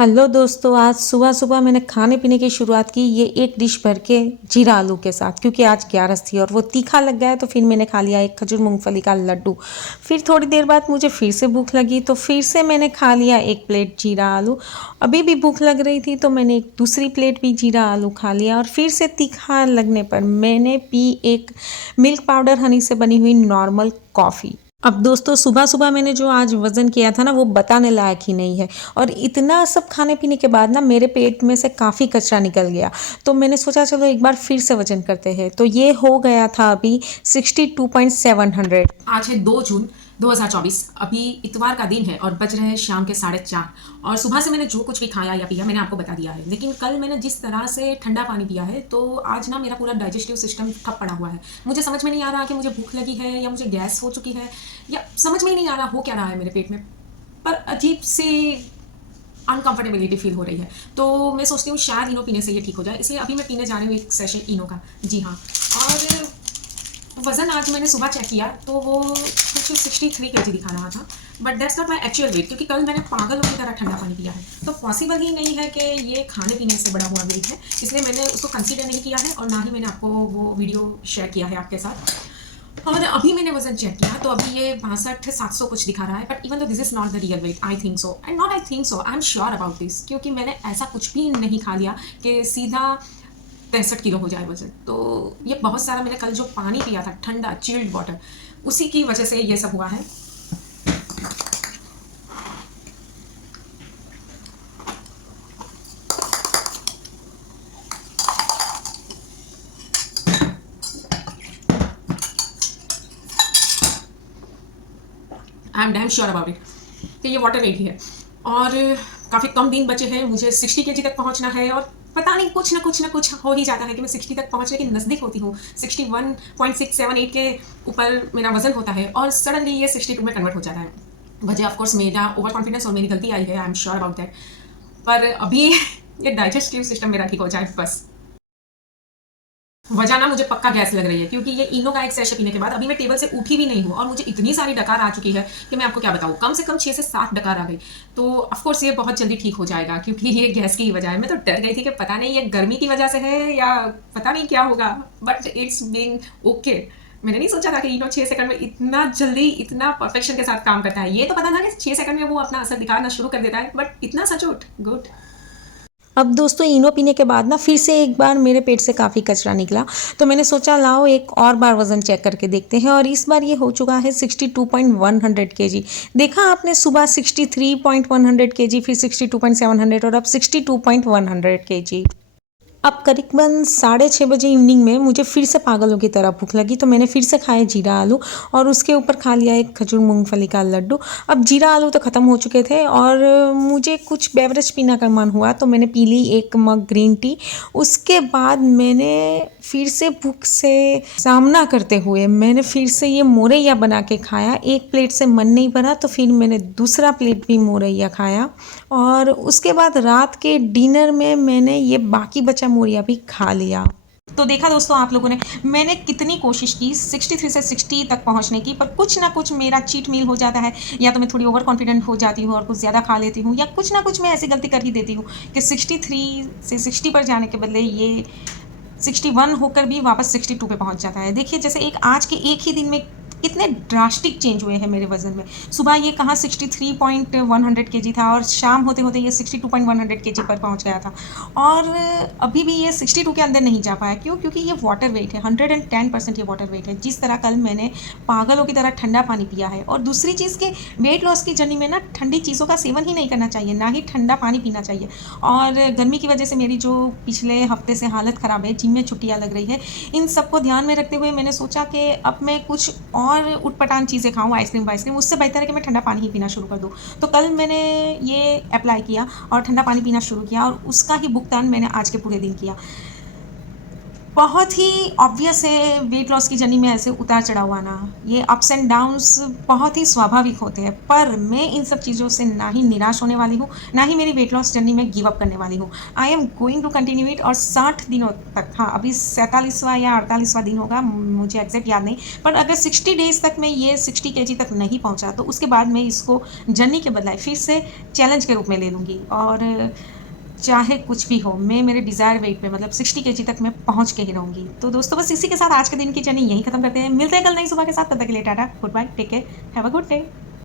Hello दोस्तों, आज सुबह-सुबह मैंने खाने-पीने की शुरुआत की ये एक डिश भर के जीरा आलू के साथ, क्योंकि आज ग्यारस थी और वो तीखा लग गया तो फिर मैंने खा लिया एक खजूर मूँगफली का लड्डू। फिर थोड़ी देर बाद मुझे फिर से भूख लगी तो फिर से मैंने खा लिया एक प्लेट जीरा आलू। अभी भी भूख लग रही थी तो मैंने एक दूसरी प्लेट भी जीरा आलू खा लिया और फिर से तीखा लगने पर मैंने पी एक मिल्क पाउडर हनी से बनी हुई नॉर्मल कॉफ़ी। अब दोस्तों, सुबह-सुबह मैंने जो आज वज़न किया था ना, वो बताने लायक ही नहीं है और इतना सब खाने-पीने के बाद ना मेरे पेट में से काफ़ी कचरा निकल गया। तो मैंने सोचा चलो एक बार फिर से वज़न करते हैं। तो ये हो गया था अभी 62.700। आज है 2 जून 2024। अभी इतवार का दिन है और बज रहे हैं शाम के 4:30 और सुबह से मैंने जो कुछ भी खाया या पिया मैंने आपको बता दिया है। लेकिन कल मैंने जिस तरह से ठंडा पानी पिया है तो आज ना मेरा पूरा डाइजेस्टिव सिस्टम ठप पड़ा हुआ है। मुझे समझ में नहीं आ रहा कि मुझे भूख लगी है या मुझे गैस हो चुकी है या समझ में ही नहीं आ रहा हो क्या रहा है मेरे पेट में। पर अजीब सी अनकंफर्टेबिलिटी फील हो रही है। तो मैं सोचती हूँ शायद इनो पीने से ये ठीक हो जाए, इसलिए अभी मैं पीने जा रही हूँ एक सेशन इनो का। जी हाँ। और वज़न आज मैंने सुबह चेक किया तो वो कुछ 63 केजी दिखा रहा था, but that's not my actual wait, क्योंकि कल मैंने पागलों की तरह ठंडा पानी पिया है। तो पॉसिबल ही नहीं है कि ये खाने पीने से बड़ा हुआ वेट है, इसलिए मैंने उसको कंसीडर नहीं किया है और ना ही मैंने आपको वो वीडियो शेयर किया है आपके साथ। और अभी मैंने वज़न चेक किया तो अभी ये 62,700 कुछ दिखा रहा है, but even though this is not the real weight, I think so and not I think so, I am sure about this, क्योंकि मैंने ऐसा कुछ भी नहीं खा लिया कि सीधा 63 किलो हो जाए वजन। तो ये बहुत सारा मैंने कल जो पानी पिया था ठंडा चिल्ड वाटर, उसी की वजह से ये सब हुआ है। I am damn sure about it कि ये वाटर वेट ही है। और काफ़ी कम दिन बचे हैं, मुझे 60 केजी तक पहुंचना है और पता नहीं कुछ ना कुछ हो ही जाता है कि मैं 60 तक पहुंचने के नज़दीक होती हूँ। 61.678 के ऊपर मेरा वजन होता है और सडनली ये 62 में कन्वर्ट हो जाता है। वजह ऑफकोर्स मेरा ओवर कॉन्फिडेंस और मेरी गलती आई है, आई एम श्योर अबाउट दैट। पर अभी ये डाइजेस्टिव सिस्टम मेरा ठीक हो जाए बस। वजह ना मुझे पक्का गैस लग रही है, क्योंकि ये इनो का एक सेशे पीने के बाद अभी मैं टेबल से उठी भी नहीं हूँ और मुझे इतनी सारी डकार आ चुकी है कि मैं आपको क्या बताऊँ, कम से कम 6 से 7 डकार आ गई। तो ऑफकोर्स ये बहुत जल्दी ठीक हो जाएगा, क्योंकि ये गैस की वजह है। मैं तो डर गई थी कि पता नहीं ये गर्मी की वजह से है या पता नहीं क्या होगा, बट इट्स बीइंग ओके। मैंने नहीं सोचा था कि इनो 6 सेकंड में इतना जल्दी इतना परफेक्शन के साथ काम करता है। ये तो पता था कि 6 सेकंड में वो अपना असर दिखाना शुरू कर देता है, बट इतना सचोट गुड। अब दोस्तों, इनो पीने के बाद ना फिर से एक बार मेरे पेट से काफ़ी कचरा निकला तो मैंने सोचा लाओ एक और बार वज़न चेक करके देखते हैं और इस बार ये हो चुका है 62.100 केजी। देखा आपने, सुबह 63.100 केजी, फिर 62.700 और अब 62.100 केजी। अब करीबन 6:30 बजे इवनिंग में मुझे फिर से पागलों की तरह भूख लगी तो मैंने फिर से खाए जीरा आलू और उसके ऊपर खा लिया एक खजूर मूंगफली का लड्डू। अब जीरा आलू तो ख़त्म हो चुके थे और मुझे कुछ बेवरेज पीना का मन हुआ तो मैंने पी ली एक मग ग्रीन टी। उसके बाद मैंने फिर से भूख से सामना करते हुए मैंने फिर से ये मोरैया बना के खाया। एक प्लेट से मन नहीं भरा तो फिर मैंने दूसरा प्लेट भी मोरैया खाया और उसके बाद रात के डिनर में मैंने ये बाकी बचा मोरैया भी खा लिया। तो देखा दोस्तों, आप लोगों ने मैंने कितनी कोशिश की 63 से 60 तक पहुंचने की, पर कुछ ना कुछ मेरा चीट मील हो जाता है, या तो मैं थोड़ी ओवर कॉन्फिडेंट हो जाती हूँ और कुछ ज़्यादा खा लेती हूँ, या कुछ ना कुछ मैं ऐसी गलती कर ही देती हूँ कि 63 से 60 पर जाने के बदले ये 61 होकर भी वापस 62 पे पहुंच जाता है। देखिए, जैसे एक आज के एक ही दिन में कितने ड्रास्टिक चेंज हुए हैं मेरे वज़न में। सुबह ये कहाँ 63.100 केजी था और शाम होते होते ये 62.100 केजी पर पहुंच गया था और अभी भी ये 62 के अंदर नहीं जा पाया। क्यों? क्योंकि ये वाटर वेट है, 110% ये वाटर वेट है। जिस तरह कल मैंने पागलों की तरह ठंडा पानी पिया है। और दूसरी चीज़ के वेट लॉस की जर्नी में ना ठंडी चीज़ों का सेवन ही नहीं करना चाहिए, ना ही ठंडा पानी पीना चाहिए। और गर्मी की वजह से मेरी जो पिछले हफ्ते से हालत ख़राब है, जिम में छुट्टियाँ लग रही है, इन सबको ध्यान में रखते हुए मैंने सोचा कि अब मैं कुछ और उटपटांग चीज़ें खाऊँ, आइसक्रीम वाइसक्रीम, उससे बेहतर है कि मैं ठंडा पानी ही पीना शुरू कर दूँ। तो कल मैंने ये अप्लाई किया और ठंडा पानी पीना शुरू किया और उसका ही भुगतान मैंने आज के पूरे दिन किया। बहुत ही ऑब्वियस है वेट लॉस की जर्नी में ऐसे उतार चढ़ाव आना, ये अप्स एंड डाउन्स बहुत ही स्वाभाविक होते हैं, पर मैं इन सब चीज़ों से ना ही निराश होने वाली हूँ, ना ही मेरी वेट लॉस जर्नी में गिव अप करने वाली हूँ। I am going to continue it, और 60 दिनों तक, हाँ अभी 47वां या 48वां दिन होगा, मुझे एग्जैक्ट याद नहीं, पर अगर 60 डेज तक मैं ये 60 केजी तक नहीं पहुँचा तो उसके बाद मैं इसको जर्नी के बदलाए फिर से चैलेंज के रूप में ले लूँगी, और चाहे कुछ भी हो मैं मेरे डिज़ायर वेट पे मतलब 60 केजी तक मैं पहुंच के ही रहूँगी। तो दोस्तों बस इसी के साथ आज के दिन की जर्नी यहीं खत्म करते हैं। मिलते हैं कल नई सुबह के साथ, तब तक के लिए tata, good bye, take care, have a good day.